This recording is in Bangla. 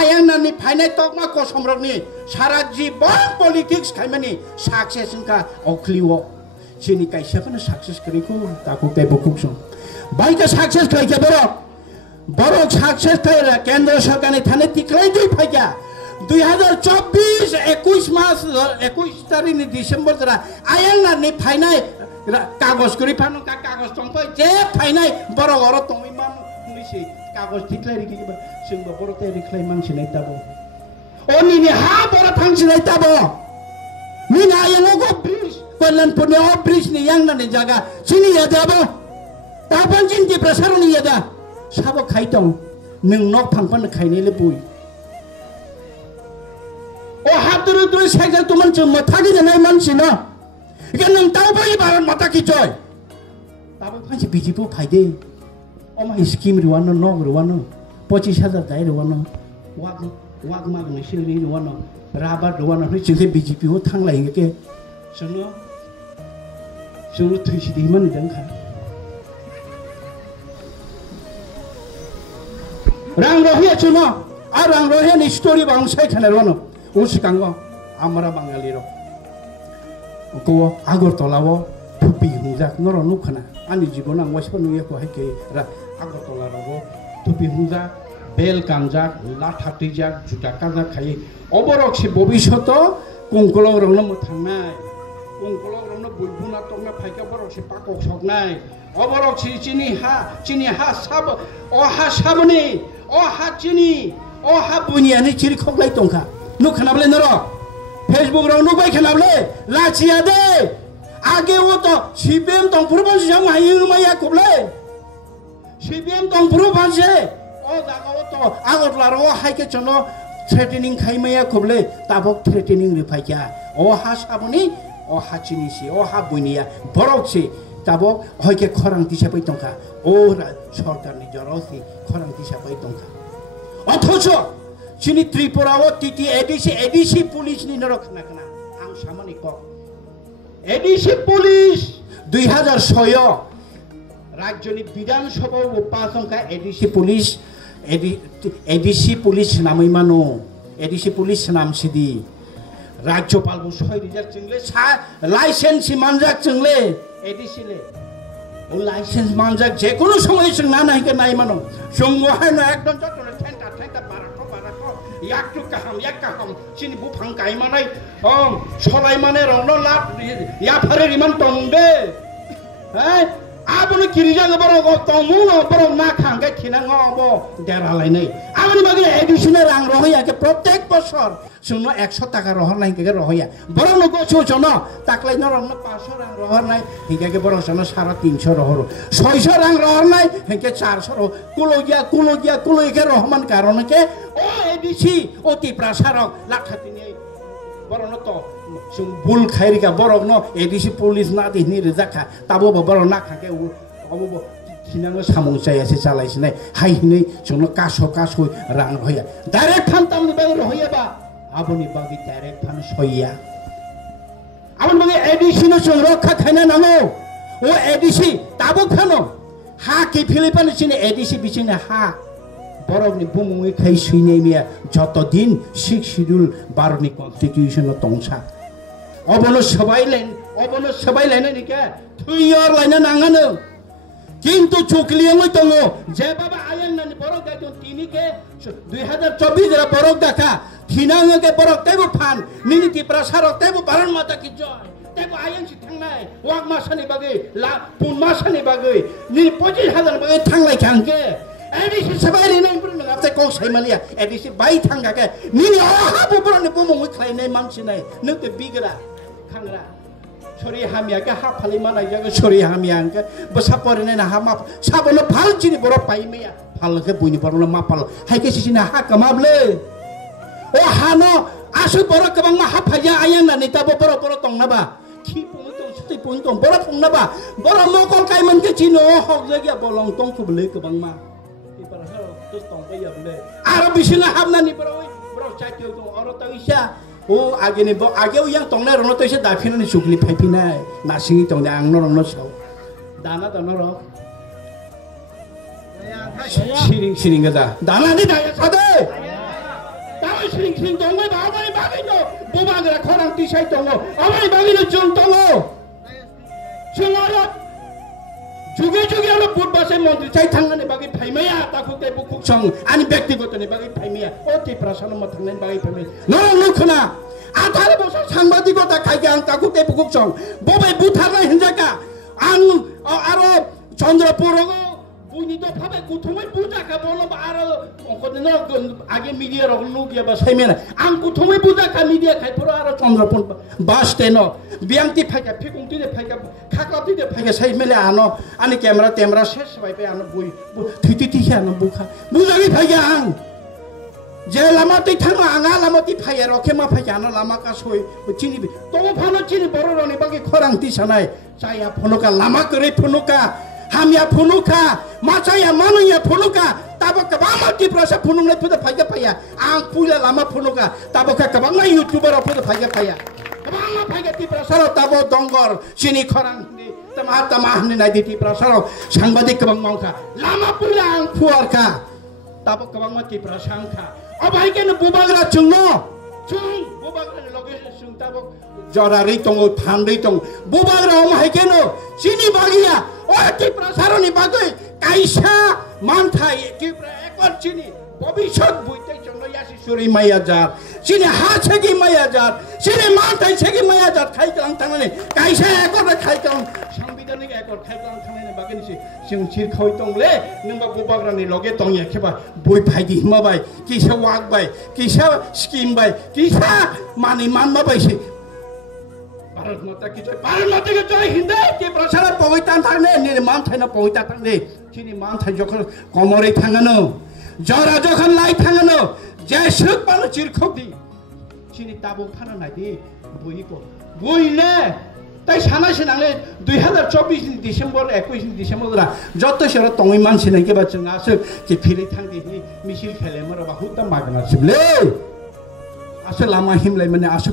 ayang nani phainai tokma ko somrokni sara jibon politics khaimani success ka okliwo chini kaisa kana success kariku taku te bukukso bai ka success kai ke boro success kai kendra sarkar ni thane tiklai dui phaja 2024 21 মাস 21 তারিখ ডিসেম্বর দ্বারা ayang nani phainai কাগজ করি ফানো কাগজ তংফাই যে ফাইনাই বড় বড় তুমি মান নিছি কাগজ ঠিকলাই রেখে কিবা जों বড়তে রেখলাই মানছি নাই তাবো ও নিনি হা বড় থাংছি নাই তাবো নিনা আয়ঙ্গো ব্রিজ কল্যাণপুরনি ও ব্রিজ নি यांगनानि জায়গা চিনি যাবো তাপন চিন্তি প্রসারনি যাদা সাবো খাইতং নং নক ফাংপান খাইনাইলে বই ও হাতুরু দুই সাইকেল তোমার জন্য থাকি জানাই মানছি না ikan nang tahu bayi baran mata kicoy, tapi panci biji pu faide, omah skim ruano nog ruano, 25,000 dai ruano, wag mag mesin ni ruano, rabar ruano ni jadi biji pu thang lain ke, sungguh tuisi di mana dengka, rang rohia cuma, rang rohia ni story bangsa ikan ruano, usi kanggo, amara bangali ro. ko Agartalawo thupi hungjak noro nukhana ani jibona waspa nuye ko haike ra Agartala rawo thupi hungjak bel kanjak latha tijak juta kaja khai oborok si bobishoto kungkolog rongno muthangnai kungkolog rongno bulbuna tongna phaika borok si pakok soknai oborok si chini ha sab o ha sabni o ha chini o ha buniani chiri khoklai tongkha nukhana bole noro Facebook rong nubai kenable lachia de age wo to CPM tong purban jam hayu maya koble CPM tong purban je o daga wo to Agartala ro haike chono threatening khai maya koble tabok threatening rifaika o ha sabuni o ha chini si o ha bunia borok si tabok hoike khorang tisa pai tongka o sarkar ni jorosi khorang tisa pai tongka othocho Sini Tripura wo titi ADC police ni norok kena ang sama ni kok ADC police 2006 রাজ্য ni বিধান সভা ও পাসংকা ADC police namai mano ADC police nam sidi রাজ্যপাল bo soi rijak chingle sa license manjak chingle ADC le ও লাইসেন্স manjak je kono সময় sing na nai ke nai mano sunggo haino ekdom jotone thenta yak kaham sini bupang kai manai solai mane rono lap ya phare riman tongbe abone kirija ngoboro tomu ngoboro na khangke khina ngobo dera lai nei amani bagi additional rang rohya ke protek bosor suno 100 টাকা rohor nai ke rohya boro no go chono taklai no rong 500 rang rohor nai hingga ke boro sono 350 rohor 600 rang rohor nai hingga 400 kulo ke rohman karon ke o ADC oti prasarok lakhatini boro no to sung bul khairi ka borok no ADC police na di ni rezaka tabo boro na khake obo kinango samung saya se chalai sinai hai hinai sungno kaso rang rohya direct tham tam ba rohya ba aboni bagi direct tham soya abon bagi ADC no sung rokha khaina nango o ADC tabo khano ha ki Philippines sini ADC bichine ha borok ni bumui khai suinai mia joto din 6 schedule baroni constitution no tongsa obono sabai lain ni ke 2 year lain nangano কিন্তু চুকলিয়াঙ্গই তঙ্গো যে বাবা আয়াং নানি বরক দাইতো তিনি কে 2024 এর বরক দেখা থিনাঙ্গকে বরক তেবো ফান নিনিতি প্রসারক তেবো বারণ মাতা কি জয় তেবো আয়াং সি থাংনাই ওয়াক মাসানি বাগে লা পুন মাসানি বাগে নিনি 25000 বাগে থাংলাই খাংকে এডিসি সবাই রিনাই পুরো নাতে কক সাইমালিয়া এডিসি বাই থাংগাকে নিনি আহা বুবরনি বুমুই খাইনাই মানসি নাই নতে বিগরা খাংরা Sorry hamia ke ha phali mana jaga sorry hamia ke besapor ne na ha map sabono phal chini boro pai meya phal ke buini boro ma pal hai ke sisi na ha kamable o hano asu boro ke bang ma ha phaya ayang na nita boro tong na ba ki pung tong suti pung tong boro pung na ba boro mo kol kai man ke chino hok jagya bolong tong ku bele ke bang ma ipar ha tus tong ba ya bele ara bisina hamna ni boro chakyo to oro ta isya o age ni bo age yang tong na rono to se da phina ni sukli phai phina na singi tong na ang no rono so dana da no ro siring ga da dana ni da ya sade bagino bubagra khorang tisai tongo amani bagino jung tongo sungoro juge juge alo budbase mantri chai thangane bagi phaimaya takute bukuk song ani ব্যক্তিগতনি bagi phaimaya oti prasano ma thangane bagi phaimaya no nukhna 18 বছর সাংবাদিকতা খাইকে আং তাকুতে বুকুক সং ববে বুথারনা হিনজাকা আং আরো চন্দ্রপুর বুনি তো ভাবে কুথুমই বুজাকা বলো আর অকদিন আগে মিডিয়া রগলু গিয়া বা সাইমেনা আং কুথুমই বুজাকা মিডিয়া খাইপুর আর চন্দ্রপুর বাস স্ট্যান্ড বিয়াংতি ফাইকা ফিকুংতিতে ফাইকা খাকলাতিতে ফাইকা সাইমেলে আনো আনি ক্যামেরা টেমরা শেষ বাইপে আনো বুই থিতি থিহি আনো বুখা বুজাগি ফাইকা আং যে লামাতে থানো আঙা লামাতে ফাইয়া রকে মা ফাইয়া আনো লামা কাসই চিনি তবু ফানো চিনি বড় রনি বাকি খরাংতি সানাই চাইয়া ফনুকা লামা করে ফনুকা হামিয়া ফনুকা মাচাইয়া মানুয়া ফনুকা তাবকা বামাতি প্রসা ফনুংলাই ফুদা ফাইয়া ফাইয়া আং পুলা লামা ফনুকা তাবকা কবাংনা ইউটিউবার ফুদা ফাইয়া ফাইয়া কবাংনা ফাইয়া তি প্রসার তাবো দঙ্গর চিনি খরাংতি তামা হানি নাই দিতি প্রসার সাংবাদিক কবাং মাংখা লামা পুলা আং ফুয়ারকা তাবো কবাংমা তি প্রসাংখা অবাই কেন বুবাগরা চুংনো চুং বুবাগরা লোকেশন চুং তাবো জরারি তং থানরি তং বুবাগরা অমাই কেন চিনি বাগিয়া ওটি প্রসারণী বাগৈ কাইসা মানথাই টিপ্রা একর চিনি ভবিষ্যৎ বুইতে জন্য ইয়াসি সুরি মাইয়া জার চিনি হাছেগি মাইয়া জার চিনি মানথাই সেগি মাইয়া জার খাইকলাং থানানে কাইসা একর খাইকলাং সাংবিধানিক একর খাইকলাং থানানে বাগিনসি जों सिरखाव तंले नोंबा बुबाग्रानि लगे तंया खेबा बय फाइदि हिमाबाय किसा वागबाय किसा स्किमबाय किसा मानि मानबायसि भारत माता की जय हिंदे के प्रसार पवितान थांने निर्माण थाइना पविता थांने चिनि मान थाइ जखन कमरे थाङानो जरा जखन लाई थाङानो जेसुक पानो चिरखौदि चिनि ताबो फाना नायदि बयको बयले তাই সানাসে নালে 2024 ডিসেম্বর 21 ডিসেম্বর যত সেরা তংই মানসি নাকি বাচ্চা আসে যে ফিরে থাকদি মিছিল খেলে মরা বাহুতা মাগনা ছিবলে আসলে লামা হিমলাই মানে আসে